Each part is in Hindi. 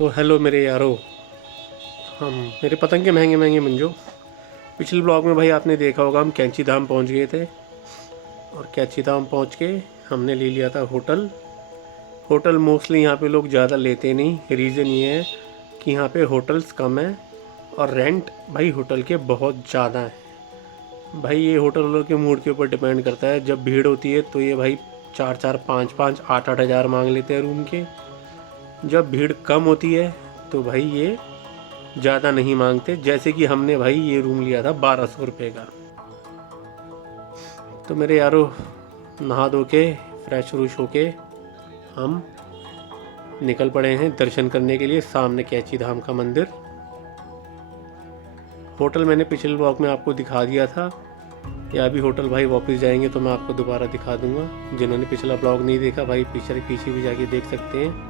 तो हेलो मेरे यारो, हम मेरे पतंग के महंगे महंगे मंजो। पिछले ब्लॉग में भाई आपने देखा होगा हम कैंची धाम पहुंच गए थे और कैंची धाम पहुंच के हमने ले लिया था होटल मोस्टली यहाँ पे लोग ज़्यादा लेते नहीं। रीज़न ये है कि यहाँ पे होटल्स कम हैं और रेंट भाई होटल के बहुत ज़्यादा हैं। भाई ये होटल वालों के मूड के ऊपर डिपेंड करता है। जब भीड़ होती है तो ये भाई 4-4, 5-5, 8-8 हज़ार मांग लेते हैं रूम के। जब भीड़ कम होती है तो भाई ये ज़्यादा नहीं मांगते। जैसे कि हमने भाई ये रूम लिया था 1200 रुपये का। तो मेरे यारो नहा धो के फ्रेश व्रूश होके हम निकल पड़े हैं दर्शन करने के लिए सामने कैंची धाम का मंदिर। होटल मैंने पिछले ब्लॉग में आपको दिखा दिया था, या अभी होटल भाई वापस जाएंगे तो मैं आपको दोबारा दिखा दूंगा। जिन्होंने पिछला ब्लॉग नहीं देखा भाई पीछे भी जाके देख सकते हैं।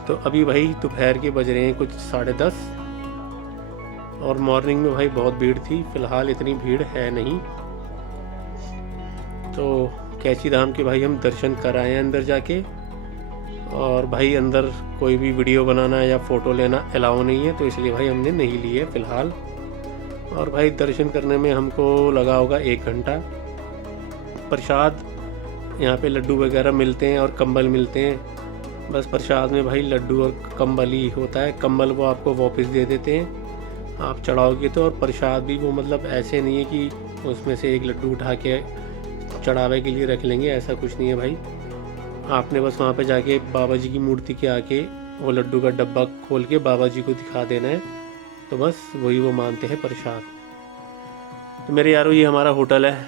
तो अभी भाई दोपहर के बज रहे हैं कुछ 10:30 और मॉर्निंग में भाई बहुत भीड़ थी। फ़िलहाल इतनी भीड़ है नहीं। तो कैंची धाम के भाई हम दर्शन कराए हैं अंदर जाके। और भाई अंदर कोई भी वीडियो बनाना या फ़ोटो लेना अलाउ नहीं है, तो इसलिए भाई हमने नहीं ली है फ़िलहाल। और भाई दर्शन करने में हमको लगा होगा 1 घंटा। प्रसाद यहाँ पे लड्डू वगैरह मिलते हैं और कंबल मिलते हैं। बस प्रसाद में भाई लड्डू और कंबल ही होता है। कंबल वो आपको वापस दे देते हैं आप चढ़ाओगे तो। और प्रसाद भी वो मतलब ऐसे नहीं है कि उसमें से एक लड्डू उठा के चढ़ावे के लिए रख लेंगे, ऐसा कुछ नहीं है भाई। आपने बस वहाँ पे जाके बाबा जी की मूर्ति के आके वो लड्डू का डब्बा खोल के बाबा जी को दिखा देना है, तो बस वही वो मानते हैं प्रसाद। तो मेरे यारों ये हमारा होटल है,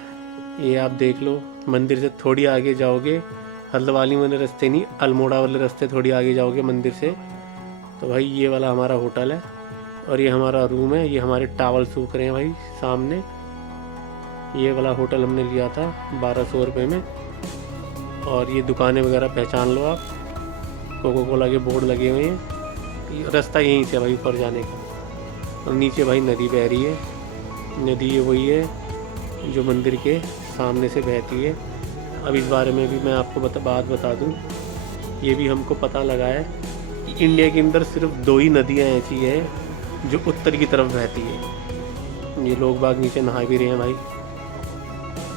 ये आप देख लो। मंदिर से थोड़ी आगे जाओगे, हल्द्वानी वाले रास्ते नहीं, अल्मोड़ा वाले रास्ते थोड़ी आगे जाओगे मंदिर से, तो भाई ये वाला हमारा होटल है। और ये हमारा रूम है। ये हमारे टावल सूख रहे हैं भाई सामने। ये वाला होटल हमने लिया था 1200 रुपये में। और ये दुकानें वगैरह पहचान लो आप, कोको कोला के बोर्ड लगे हुए हैं। रास्ता यहीं से भाई ऊपर जाने का। और नीचे भाई नदी बह रही है। नदी ये वही है जो मंदिर के सामने से बहती है। अब इस बारे में भी मैं आपको बात बता दूं, ये भी हमको पता लगा है कि इंडिया के अंदर सिर्फ 2 ही नदियाँ ऐसी हैं जो उत्तर की तरफ बहती है। ये लोग बाग नीचे नहा भी रहे हैं भाई।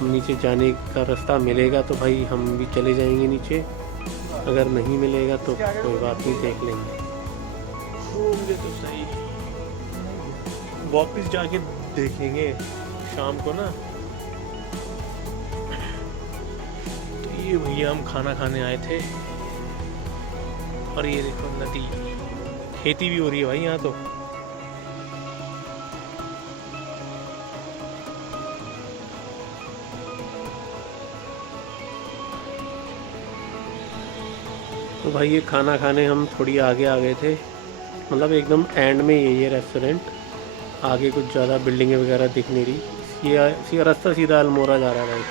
नीचे जाने का रास्ता मिलेगा तो भाई हम भी चले जाएंगे नीचे, अगर नहीं मिलेगा तो कोई बात नहीं, देख लेंगे। मुझे तो सही वापस जाके देखेंगे शाम को ना। तो ये भैया हम खाना खाने आए थे और ये देखो नदी, खेती भी हो रही है भाई यहाँ तो। तो भाई ये खाना खाने हम थोड़ी आगे आ गए थे, मतलब एकदम एंड में ये रेस्टोरेंट। आगे कुछ ज़्यादा बिल्डिंगें वगैरह दिख नहीं रही। ये रास्ता सीधा अल्मोड़ा जा रहा है भाई।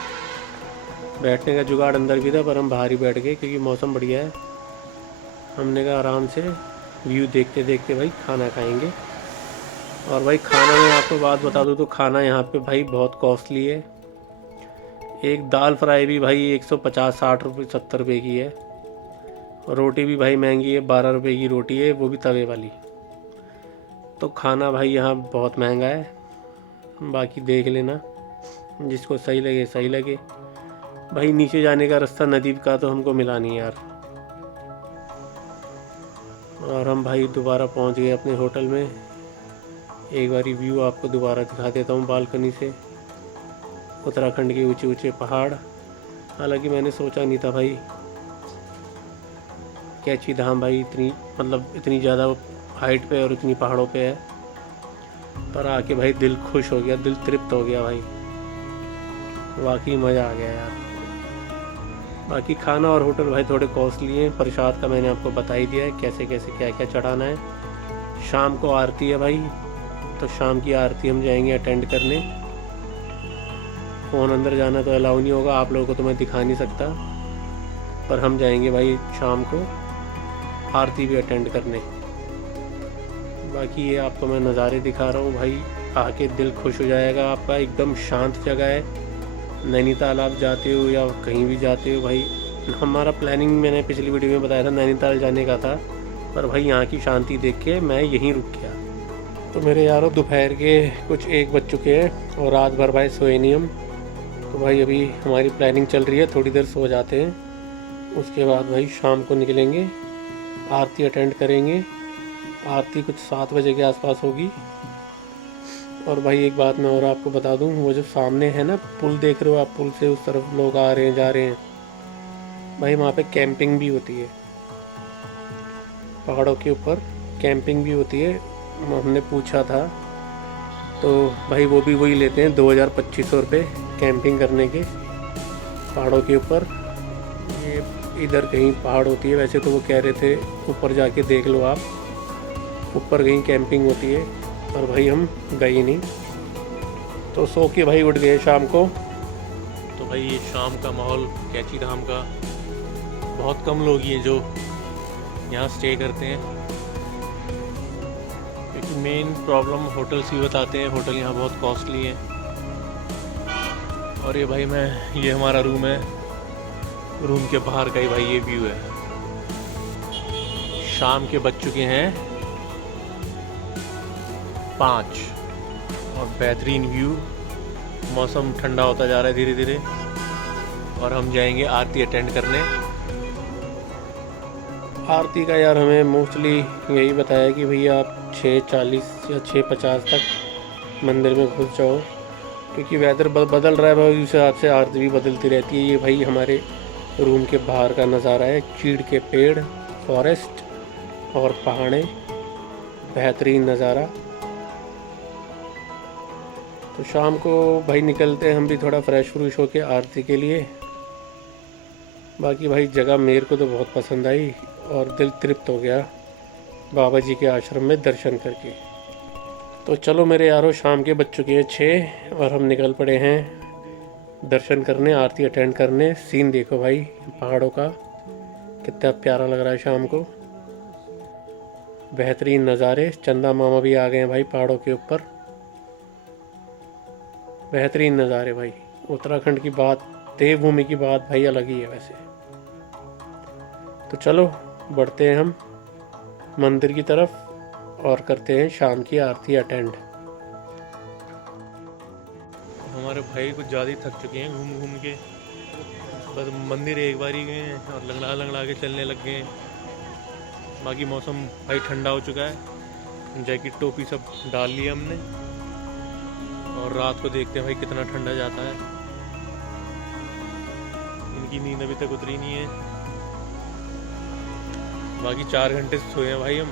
बैठने का जुगाड़ अंदर भी था पर हम बाहर ही बैठ गए क्योंकि मौसम बढ़िया है। हमने कहा आराम से व्यू देखते देखते भाई खाना खाएंगे। और भाई खाना में आपको बात बता दूँ तो खाना यहाँ पे भाई बहुत कॉस्टली है। एक दाल फ्राई भी भाई 150-60 रुपये 70 रुपये की है। और रोटी भी भाई महंगी है, 12 रुपये की रोटी है, वो भी तवे वाली। तो खाना भाई यहाँ बहुत महंगा है। बाकी देख लेना, जिसको सही लगे सही लगे। भाई नीचे जाने का रास्ता नदी का तो हमको मिला नहीं यार। और हम भाई दोबारा पहुँच गए अपने होटल में। एक बारी व्यू आपको दोबारा दिखा देता हूँ बालकनी से। उत्तराखंड के ऊंचे ऊंचे पहाड़। हालांकि मैंने सोचा नहीं था भाई कैंची धाम भाई इतनी ज़्यादा हाइट पे और इतनी पहाड़ों पे है। पर आके भाई दिल खुश हो गया, दिल तृप्त हो गया भाई। वाकई मज़ा आ गया यार। बाकी खाना और होटल भाई थोड़े कॉस्टली हैं। प्रसाद का मैंने आपको बता ही दिया है कैसे कैसे क्या क्या चढ़ाना है। शाम को आरती है भाई, तो शाम की आरती हम जाएंगे अटेंड करने। फ़ोन अंदर जाना तो अलाउ नहीं होगा, आप लोगों को तो मैं दिखा नहीं सकता, पर हम जाएंगे भाई शाम को आरती भी अटेंड करने। बाकी ये आपको मैं नज़ारे दिखा रहा हूँ भाई, आके दिल खुश हो जाएगा आपका। एकदम शांत जगह है। नैनीताल आप जाते हो या कहीं भी जाते हो भाई, हमारा प्लानिंग मैंने पिछली वीडियो में बताया था नैनीताल जाने का था, पर भाई यहाँ की शांति देख के मैं यहीं रुक गया। तो मेरे यारों दोपहर के कुछ 1 बज चुके हैं और रात भर भाई सोए नहीं हम। तो भाई अभी हमारी प्लानिंग चल रही है, थोड़ी देर सो जाते हैं, उसके बाद भाई शाम को निकलेंगे, आरती अटेंड करेंगे। आरती कुछ 7 बजे के आसपास होगी। और भाई एक बात मैं और आपको बता दूं, वो जो सामने है ना पुल देख रहे हो आप, पुल से उस तरफ लोग आ रहे हैं जा रहे हैं, भाई वहाँ पे कैंपिंग भी होती है। पहाड़ों के ऊपर कैंपिंग भी होती है। हमने पूछा था तो भाई वो भी वही लेते हैं 2000-2500 रुपये कैंपिंग करने के पहाड़ों के ऊपर। ये इधर कहीं पहाड़ होती है, वैसे तो वो कह रहे थे ऊपर जाके देख लो आप, ऊपर कहीं कैंपिंग होती है, पर भाई हम गए नहीं। तो सो के भाई उठ गए शाम को। तो भाई ये शाम का माहौल कैची धाम का, बहुत कम लोग ही हैं जो यहाँ स्टे करते हैं, क्योंकि मेन प्रॉब्लम होटल्स ही बताते हैं। होटल यहाँ बहुत कॉस्टली है। और ये भाई ये हमारा रूम है, रूम के बाहर का ही भाई ये व्यू है। शाम के बज चुके हैं 5 और बेहतरीन व्यू, मौसम ठंडा होता जा रहा है धीरे धीरे। और हम जाएंगे आरती अटेंड करने। आरती का यार हमें मोस्टली यही बताया कि भैया आप 6:40 या 6:50 तक मंदिर में घुस जाओ, क्योंकि वेदर बदल रहा है भाई, उस हिसाब से आरती भी बदलती रहती है। ये भाई हमारे रूम के बाहर का नज़ारा है, चीड़ के पेड़, फॉरेस्ट और पहाड़े, बेहतरीन नज़ारा। तो शाम को भाई निकलते हैं हम भी थोड़ा फ्रेश फ्रूश होके आरती के लिए। बाकी भाई जगह मेरे को तो बहुत पसंद आई और दिल तृप्त हो गया बाबा जी के आश्रम में दर्शन करके। तो चलो मेरे यारों, शाम के बज चुके हैं 6 और हम निकल पड़े हैं दर्शन करने, आरती अटेंड करने। सीन देखो भाई पहाड़ों का, कितना प्यारा लग रहा है शाम को, बेहतरीन नज़ारे। चंदा मामा भी आ गए हैं भाई पहाड़ों के ऊपर, बेहतरीन नज़ारे भाई। उत्तराखंड की बात, देवभूमि की बात भाई अलग ही है वैसे। तो चलो बढ़ते हैं हम मंदिर की तरफ और करते हैं शाम की आरती अटेंड। हमारे भाई कुछ ज़्यादा ही थक चुके हैं घूम घूम के, बस मंदिर एक बार ही गए हैं और लंगड़ा लंगड़ा के चलने लग गए हैं। बाकी मौसम भाई ठंडा हो चुका है, जैकेट टोपी सब डाल ली हमने और रात को देखते हैं भाई कितना ठंडा जाता है। इनकी नींद अभी तक उतरी नहीं है। बाकी 4 घंटे से सोए हैं भाई हम,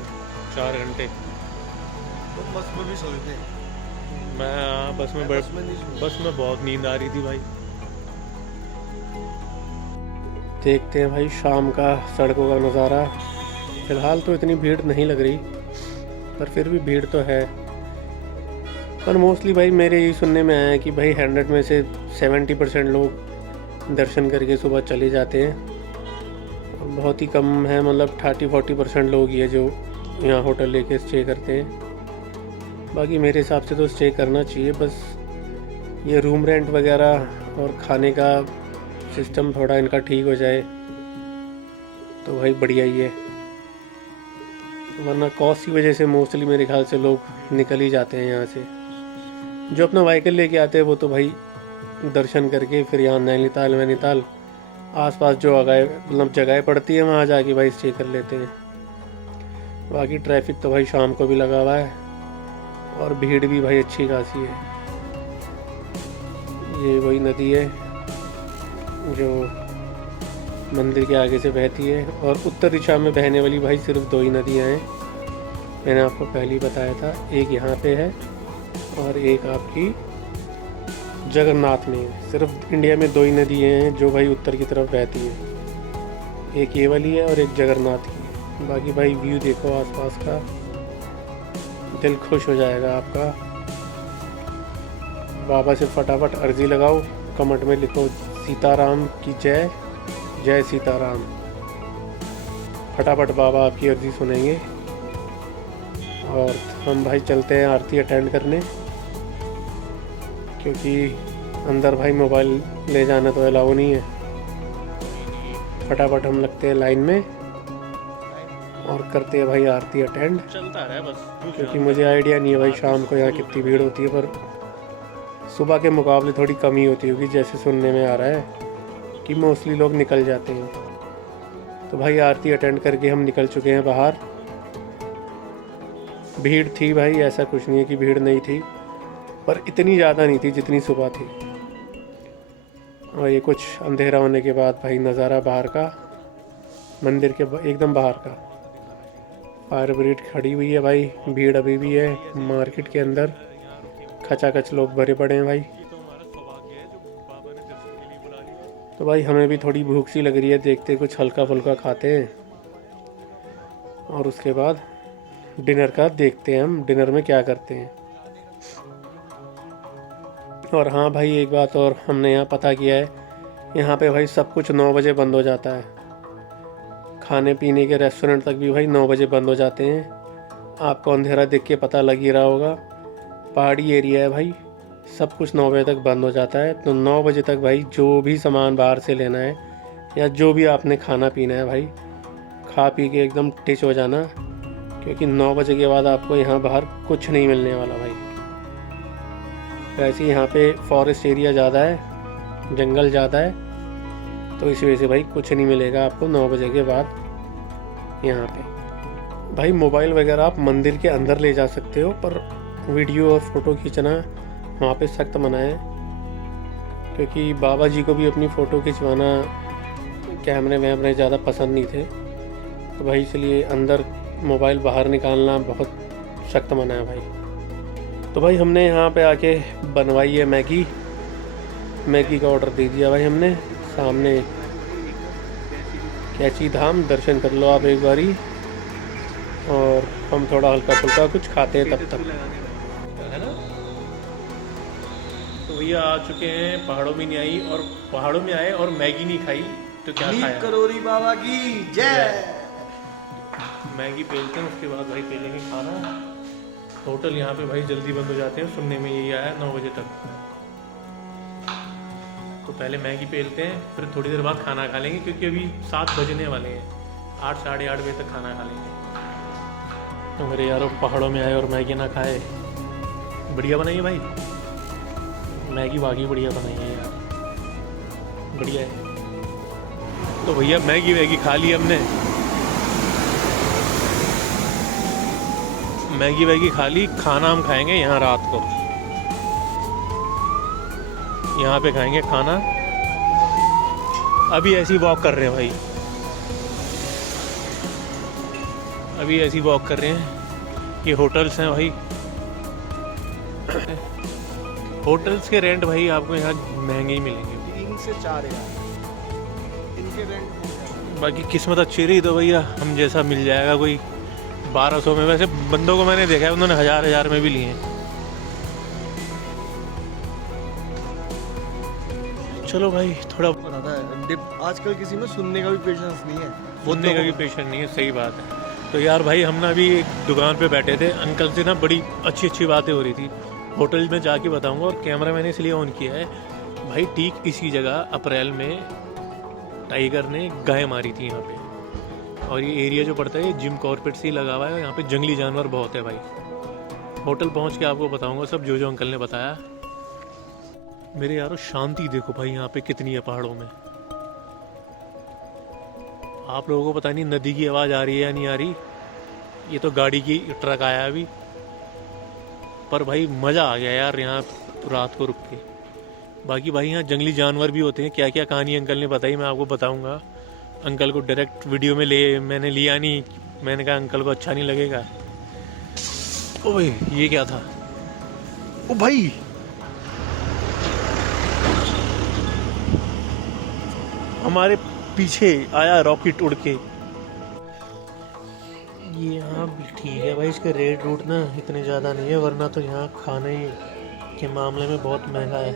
4 घंटे। तो बस में भी सोए थे? मैं बस में बहुत नींद आ रही थी भाई। देखते हैं भाई शाम का सड़कों का नज़ारा। फ़िलहाल तो इतनी भीड़ नहीं लग रही, पर फिर भी भीड़ तो है। पर मोस्टली भाई मेरे यही सुनने में आया है कि भाई 100 में से 70% लोग दर्शन करके सुबह चले जाते हैं और बहुत ही कम है, मतलब 30-40% लोग ही है जो यहाँ होटल लेके स्टे करते हैं। बाकी मेरे हिसाब से तो स्टे करना चाहिए, बस ये रूम रेंट वगैरह और खाने का सिस्टम थोड़ा इनका ठीक हो जाए तो भाई बढ़िया ही है, वरना कॉस्ट की वजह से मोस्टली मेरे ख्याल से लोग निकल ही जाते हैं यहाँ से। जो अपना व्हीकल लेके आते हैं वो तो भाई दर्शन करके फिर यहाँ नैनीताल आसपास जो मतलब जगह पड़ती है वहाँ जाके भाई स्टे कर लेते हैं। बाकी ट्रैफिक तो भाई शाम को भी लगा हुआ है और भीड़ भी भाई अच्छी खासी है। ये वही नदी है जो मंदिर के आगे से बहती है और उत्तर दिशा में बहने वाली भाई सिर्फ 2 ही नदियाँ हैं, मैंने आपको पहले ही बताया था। एक यहाँ पे है और एक आपकी जगन्नाथ में है। सिर्फ इंडिया में 2 ही नदियाँ हैं जो भाई उत्तर की तरफ बहती हैं, एक ये वाली है और एक जगन्नाथ की। बाकी भाई व्यू देखो आसपास का, दिल खुश हो जाएगा आपका। बाबा से फटाफट अर्जी लगाओ, कमेंट में लिखो सीताराम की जय, जय सीताराम। फटाफट बाबा आपकी अर्जी सुनेंगे। और हम भाई चलते हैं आरती अटेंड करने, क्योंकि अंदर भाई मोबाइल ले जाना तो अलाउ नहीं है। फटाफट हम लगते हैं लाइन में और करते हैं भाई आरती अटेंड, चलता रहा बस। क्योंकि मुझे आइडिया नहीं है भाई शाम को यहाँ कितनी भीड़ होती है, पर सुबह के मुकाबले थोड़ी कमी होती होगी, जैसे सुनने में आ रहा है कि मोस्टली लोग निकल जाते हैं। तो भाई आरती अटेंड करके हम निकल चुके हैं बाहर। भीड़ थी भाई, ऐसा कुछ नहीं है कि भीड़ नहीं थी, पर इतनी ज़्यादा नहीं थी जितनी सुबह थी। और ये कुछ अंधेरा होने के बाद भाई नज़ारा बाहर का, मंदिर के एकदम बाहर का। फायर ब्रिगेड खड़ी हुई है भाई, भीड़ अभी भी है मार्केट के अंदर, खचाखच लोग भरे पड़े हैं भाई। तो भाई हमें भी थोड़ी भूख सी लग रही है, देखते कुछ हल्का फुल्का खाते हैं और उसके बाद डिनर का देखते हैं हम डिनर में क्या करते हैं। और हाँ भाई एक बात और हमने यहाँ पता किया है, यहाँ पे भाई सब कुछ 9 बजे बंद हो जाता है। खाने पीने के रेस्टोरेंट तक भी भाई 9 बजे बंद हो जाते हैं। आपको अंधेरा देख के पता लग ही रहा होगा, पहाड़ी एरिया है भाई, सब कुछ 9 बजे तक बंद हो जाता है। तो 9 बजे तक भाई जो भी सामान बाहर से लेना है या जो भी आपने खाना पीना है भाई, खा पी के एकदम टिच हो जाना, क्योंकि 9 बजे के बाद आपको यहाँ बाहर कुछ नहीं मिलने वाला भाई। वैसे यहाँ पे फॉरेस्ट एरिया ज़्यादा है, जंगल ज़्यादा है, तो इस वजह से भाई कुछ नहीं मिलेगा आपको 9 बजे के बाद यहाँ पे। भाई मोबाइल वगैरह आप मंदिर के अंदर ले जा सकते हो, पर वीडियो और फ़ोटो खींचना वहाँ पे सख्त मना है, क्योंकि बाबा जी को भी अपनी फ़ोटो खिंचवाना कैमरे वैमरे ज़्यादा पसंद नहीं थे। तो भाई इसलिए अंदर मोबाइल बाहर निकालना बहुत सख्त मना है भाई। तो भाई हमने यहाँ पे आके बनवाई है मैगी का ऑर्डर दे दिया भाई हमने। सामने कैची धाम, दर्शन कर लो आप एक बारी, और हम थोड़ा हल्का फुल्का कुछ खाते हैं तब तक, है ना। तो भैया आ चुके हैं, पहाड़ों में नहीं आई और पहाड़ों में आए और मैगी नहीं खाई तो क्या खाया। करोरी बाबा की जय। मैगी पेलते हैं, उसके बाद भाई पेलेंगे खाना। होटल यहाँ पे भाई जल्दी बंद हो जाते हैं, सुनने में यही आया 9 बजे तक। तो पहले मैगी पेलते हैं, फिर थोड़ी देर बाद खाना खा लेंगे, क्योंकि अभी 7 बजने वाले हैं, 8 साढ़े 8 बजे तक खाना खा लेंगे। तो मेरे यारों पहाड़ों में आए और मैगी ना खाए, बढ़िया बनाई है भाई मैगी, वाकई बढ़िया बनाई है यार, बढ़िया है। तो भैया मैगी वैगी खा ली हमने, मैगी वैगी खा ली। खाना हम खाएंगे यहाँ रात को, यहाँ पे खाएंगे खाना। अभी ऐसी वॉक कर रहे हैं भाई, अभी ऐसी वॉक कर रहे हैं। ये होटल्स हैं भाई, होटल्स के रेंट भाई आपको यहाँ महंगे ही मिलेंगे, 3 से 4 हज़ार इनके रेंट। बाकी किस्मत अच्छी रही तो भैया हम जैसा मिल जाएगा कोई 1200 में। वैसे बंदों को मैंने देखा है उन्होंने 1000 में भी लिए हैं। चलो भाई थोड़ा आजकल किसी में सुनने का भी पेशेंस नहीं है, सुनने का भी पेशेंस नहीं है, सही बात है। तो यार भाई हम ना अभी एक दुकान पे बैठे थे, अंकल से ना बड़ी अच्छी अच्छी बातें हो रही थी। होटल में जाके बताऊंगा, और कैमरा मैंने इसलिए ऑन किया है भाई, ठीक इसी जगह अप्रैल में टाइगर ने गाय मारी थी यहाँ पे। और ये एरिया जो पड़ता है जिम कॉर्पोरेट से ही लगा हुआ है, यहाँ पे जंगली जानवर बहुत है भाई। होटल पहुँच के आपको बताऊँगा सब जो अंकल ने बताया। मेरे यारों शांति देखो भाई यहाँ पे कितनी है पहाड़ों में। आप लोगों को पता नहीं नदी की आवाज़ आ रही है या नहीं आ रही, ये तो गाड़ी की ट्रक आया अभी, पर भाई मज़ा आ गया यार यहाँ रात को रुक के। बाकी भाई यहाँ जंगली जानवर भी होते हैं, क्या क्या कहानी अंकल ने बताई मैं आपको बताऊंगा। अंकल को डायरेक्ट वीडियो में मैंने लिया नहीं, मैंने कहा अंकल को अच्छा नहीं लगेगा। ओ भाई ये क्या था, ओ भाई हमारे पीछे आया रॉकेट उड़ के। ये यहाँ भी ठीक है भाई, इसके रेट रूट ना इतने ज़्यादा नहीं है, वरना तो यहाँ खाने के मामले में बहुत महंगा है।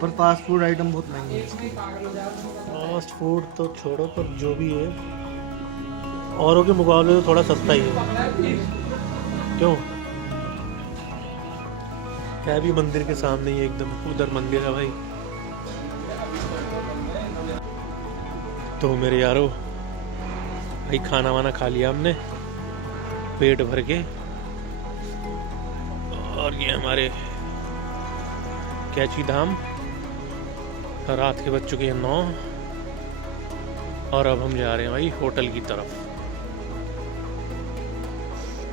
पर फास्ट फूड आइटम बहुत महंगे हैं। फास्ट फूड तो छोड़ो, पर जो भी है औरों के मुकाबले तो थोड़ा सस्ता ही है। क्यों है भी मंदिर के सामने ही एकदम, उधर मंदिर है भाई। तो मेरे यारों भाई खाना वाना खा लिया हमने पेट भर के। और ये हमारे कैची धाम, रात के बज चुके हैं 9 और अब हम जा रहे हैं भाई होटल की तरफ।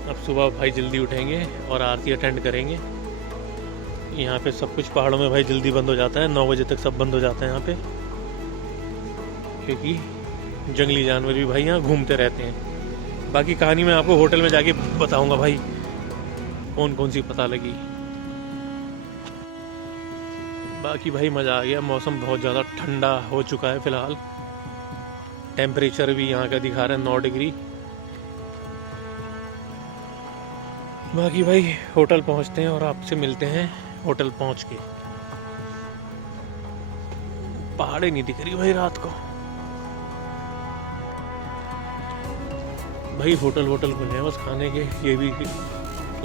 अब सुबह भाई जल्दी उठेंगे और आरती अटेंड करेंगे। यहाँ पे सब कुछ पहाड़ों में भाई जल्दी बंद हो जाता है, 9 बजे तक सब बंद हो जाता है यहाँ पे, क्योंकि जंगली जानवर भी भाई यहाँ घूमते रहते हैं। बाकी कहानी मैं आपको होटल में जाके बताऊंगा भाई कौन कौन सी पता लगी। बाकी भाई मज़ा आ गया। मौसम बहुत ज़्यादा ठंडा हो चुका है फ़िलहाल। टेम्परेचर भी यहाँ का दिखा रहा है 9 डिग्री। बाकी भाई होटल पहुँचते हैं और आपसे मिलते हैं होटल पहुँच के। पहाड़े नहीं दिख रही भाई रात को। भाई होटल खुले हैं बस खाने के, ये भी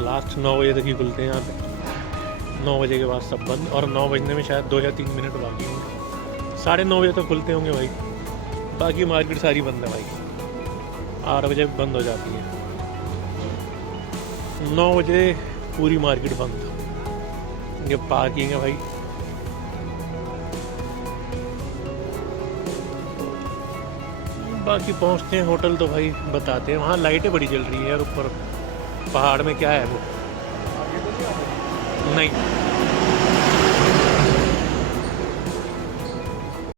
लास्ट 9 बजे तक ही खुलते हैं यहाँ पे। 9 बजे के बाद सब बंद, और 9 बजने में शायद 2 या 3 मिनट बाकी होंगे। 9:30 बजे तक खुलते होंगे भाई। बाकी मार्केट सारी बंद है भाई, 8 बजे बंद हो जाती है। 9 बजे पूरी मार्केट बंद। ये पार्किंग है भाई। बाकी पहुंचते हैं होटल तो भाई बताते हैं। वहाँ लाइटें बड़ी जल रही है यार ऊपर पहाड़ में, क्या है वो नहीं